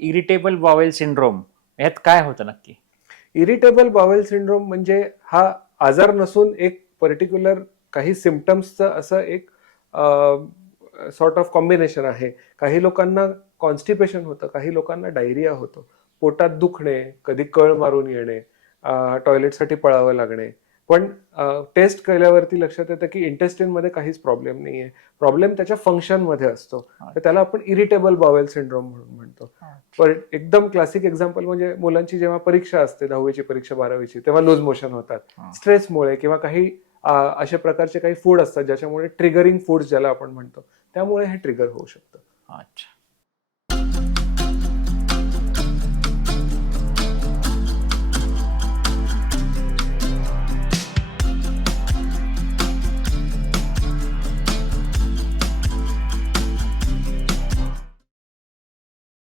Irritable bowel syndrome यात काय होतं नक्की? इरिटेबल बावेल सिंड्रोम म्हणजे हा आजार नसून एक पर्टिक्युलर काही सिम्पटम्सचं असं एक सॉर्ट ऑफ कॉम्बिनेशन आहे. काही लोकांना कॉन्स्टिपेशन होतं, काही लोकांना डायरिया होतो, पोटात दुखणे, कधी कळ मारून येणे, टॉयलेटसाठी पळावं लागणे. पण टेस्ट केल्यावरती लक्षात येतं की इंटेस्टिनमध्ये काहीच प्रॉब्लेम नाहीये. प्रॉब्लेम त्याच्या फंक्शनमध्ये असतो. तर त्याला आपण इरिटेबल बावेल सिंड्रोम म्हणून म्हणतो. पण एकदम क्लासिक एक्झाम्पल म्हणजे मुलांची जेव्हा परीक्षा असते, 10वीची परीक्षा 12वीची, तेव्हा लूज मोशन होतात. स्ट्रेसमुळे किंवा काही अशा प्रकारचे काही फूड असतात ज्याच्यामुळे ट्रिगरिंग फूड्स ज्याला आपण म्हणतो, त्यामुळे हे ट्रिगर होऊ शकतं. अच्छा.